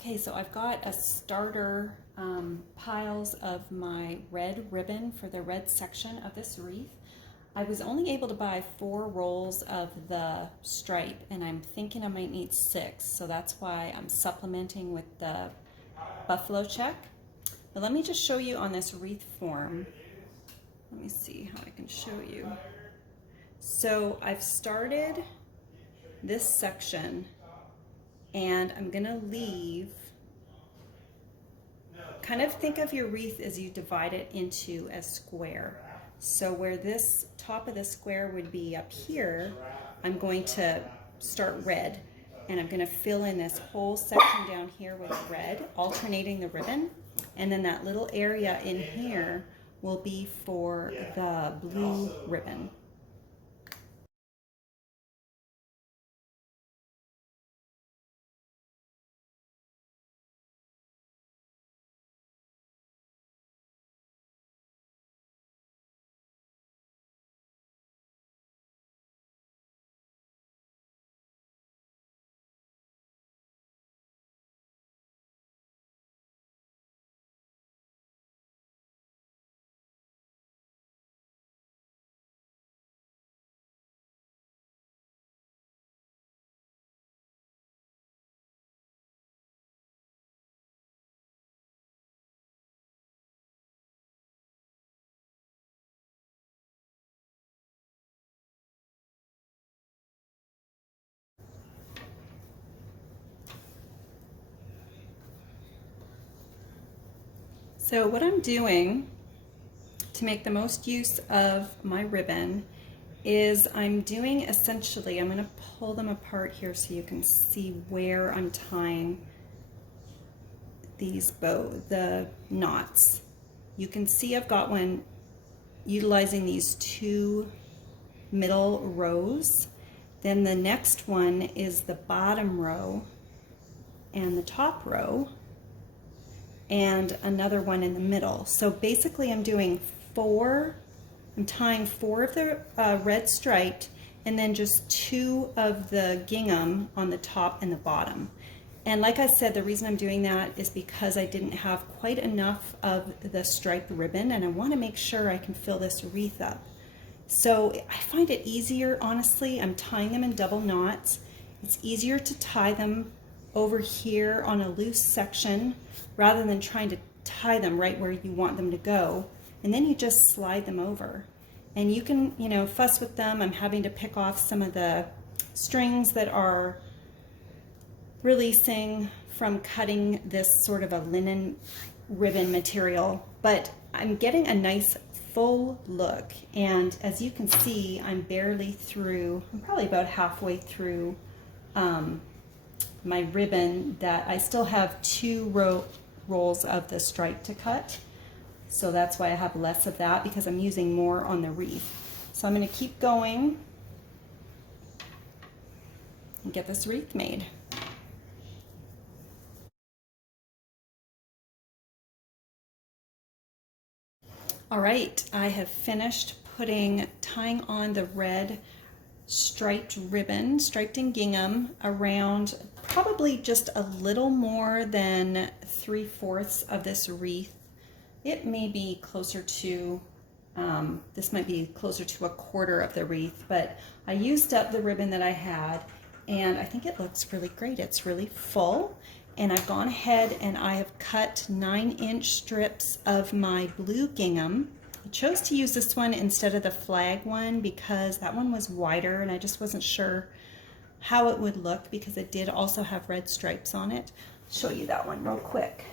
Okay, so I've got a starter piles of my red ribbon for the red section of this wreath. I was only able to buy 4 rolls of the stripe, and I'm thinking I might need 6, so that's why I'm supplementing with the buffalo check. But let me just show you on this wreath form. Let me see how I can show you. So I've started this section, and I'm gonna leave, kind of think of your wreath as you divide it into a square. So where this top of the square would be up here, I'm going to start red, and I'm going to fill in this whole section down here with red, alternating the ribbon, and then that little area in here will be for the blue ribbon. So what I'm doing to make the most use of my ribbon is I'm doing essentially, I'm going to pull them apart here so you can see where I'm tying these the knots. You can see I've got one utilizing these 2 middle rows. Then the next one is the bottom row and the top row, and another one in the middle. So basically I'm doing 4, I'm tying 4 of the red striped, and then just 2 of the gingham on the top and the bottom. And like I said, the reason I'm doing that is because I didn't have quite enough of the striped ribbon, and I want to make sure I can fill this wreath up. So I find it easier, honestly, I'm tying them in double knots. It's easier to tie them over here on a loose section rather than trying to tie them right where you want them to go. And then you just slide them over. And you can, fuss with them. I'm having to pick off some of the strings that are releasing from cutting this sort of a linen ribbon material, but I'm getting a nice full look. And as you can see, I'm barely through, I'm probably about halfway through my ribbon, that I still have 2 rolls of the stripe to cut. So that's why I have less of that, because I'm using more on the wreath. So I'm going to keep going and get this wreath made. All right, I have finished tying on the red striped ribbon, striped in gingham, around probably just a little more than 3/4 of this wreath. It may be closer to, this might be closer to 1/4 of the wreath, but I used up the ribbon that I had, and I think it looks really great. It's really full, and I've gone ahead and I have cut 9-inch strips of my blue gingham. I chose to use this one instead of the flag one because that one was wider and I just wasn't sure how it would look, because it did also have red stripes on it. I'll show you that one real quick.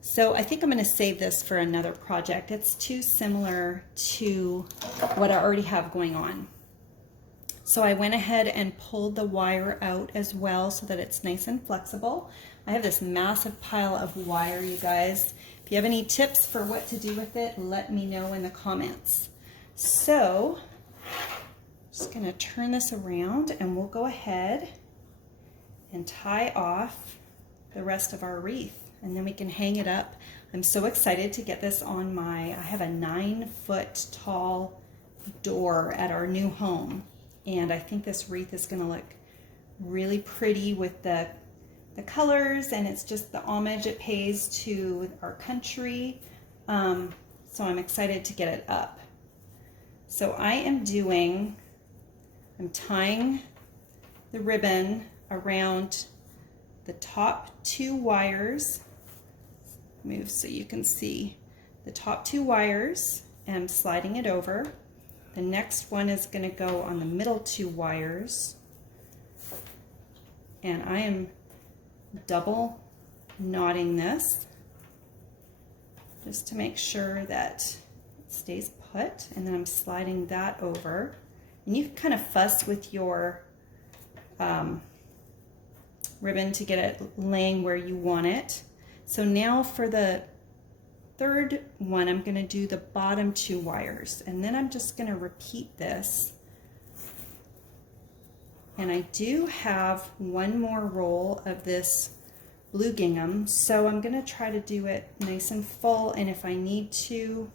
So I think I'm going to save this for another project. It's too similar to what I already have going on. So I went ahead and pulled the wire out as well so that it's nice and flexible. I have this massive pile of wire, you guys. If you have any tips for what to do with it, let me know in the comments. So I'm just going to turn this around and we'll go ahead and tie off the rest of our wreath, and then we can hang it up. I'm so excited to get this on I have a 9-foot tall door at our new home. And I think this wreath is going to look really pretty with the the colors, and it's just the homage it pays to our country. So I'm excited to get it up. So I'm tying the ribbon around the top 2 wires. Move so you can see the top 2 wires, and I'm sliding it over. The next one is going to go on the middle 2 wires, and I am double knotting this just to make sure that it stays put, and then I'm sliding that over. And you can kind of fuss with your ribbon to get it laying where you want it. So now for the third one, I'm going to do the bottom 2 wires, and then I'm just going to repeat this. And I do have one more roll of this blue gingham, so I'm going to try to do it nice and full, and if I need to,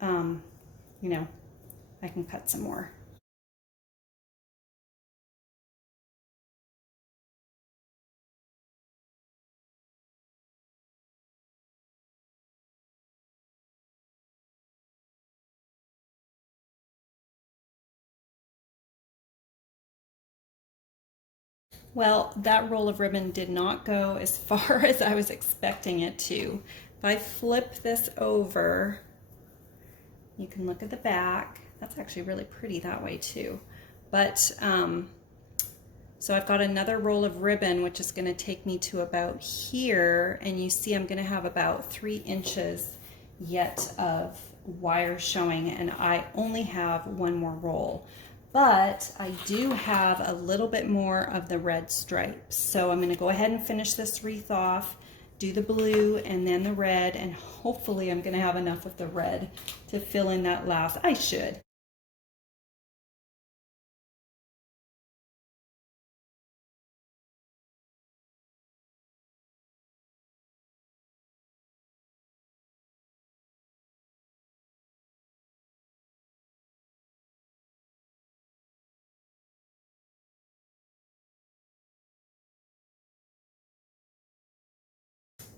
you know, I can cut some more. Well, that roll of ribbon did not go as far as I was expecting it to. If I flip this over, you can look at the back. That's actually really pretty that way too. But, so I've got another roll of ribbon, which is gonna take me to about here, and you see I'm gonna have about 3 inches yet of wire showing, and I only have one more roll. But I do have a little bit more of the red stripes. So I'm going to go ahead and finish this wreath off, do the blue and then the red, and hopefully I'm going to have enough of the red to fill in that last. I should.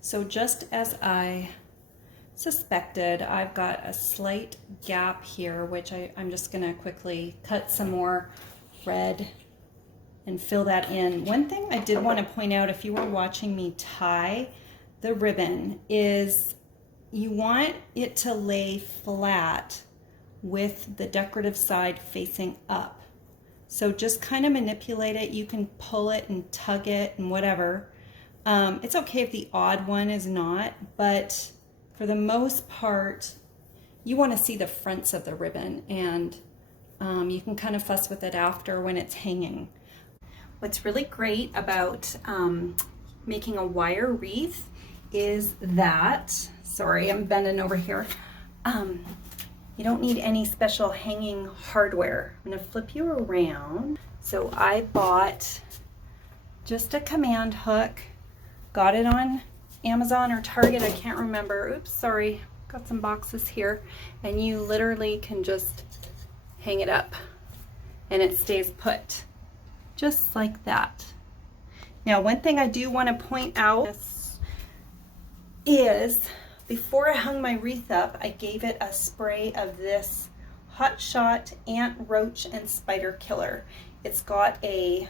So just as I suspected, I've got a slight gap here, which I'm just going to quickly cut some more red and fill that in. One thing I did want to point out, if you were watching me tie the ribbon, is you want it to lay flat with the decorative side facing up. So just kind of manipulate it. You can pull it and tug it and whatever. It's okay if the odd one is not, but for the most part, you want to see the fronts of the ribbon, and you can kind of fuss with it after when it's hanging. What's really great about making a wire wreath is that, sorry, I'm bending over here, you don't need any special hanging hardware. I'm going to flip you around. So I bought just a command hook. Got it on Amazon or Target, I can't remember. Oops, sorry, got some boxes here. And you literally can just hang it up and it stays put, just like that. Now, one thing I do want to point out is before I hung my wreath up, I gave it a spray of this Hot Shot Ant, Roach, and Spider Killer. It's got a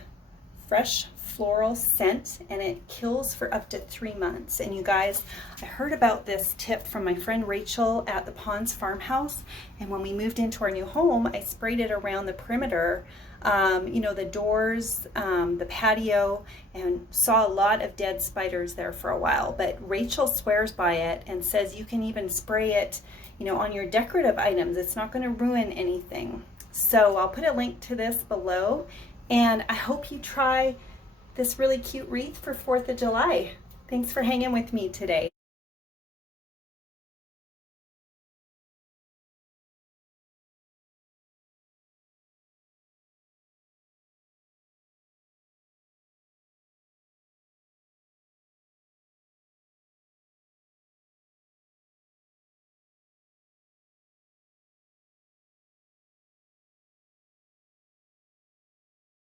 fresh floral scent, and it kills for up to 3 months. And you guys, I heard about this tip from my friend Rachel at the Ponds Farmhouse, and when we moved into our new home, I sprayed it around the perimeter, you know, the doors, the patio, and saw a lot of dead spiders there for a while. But Rachel swears by it and says you can even spray it, you know, on your decorative items. It's not going to ruin anything. So I'll put a link to this below, and I hope you try this really cute wreath for 4th of July. Thanks for hanging with me today.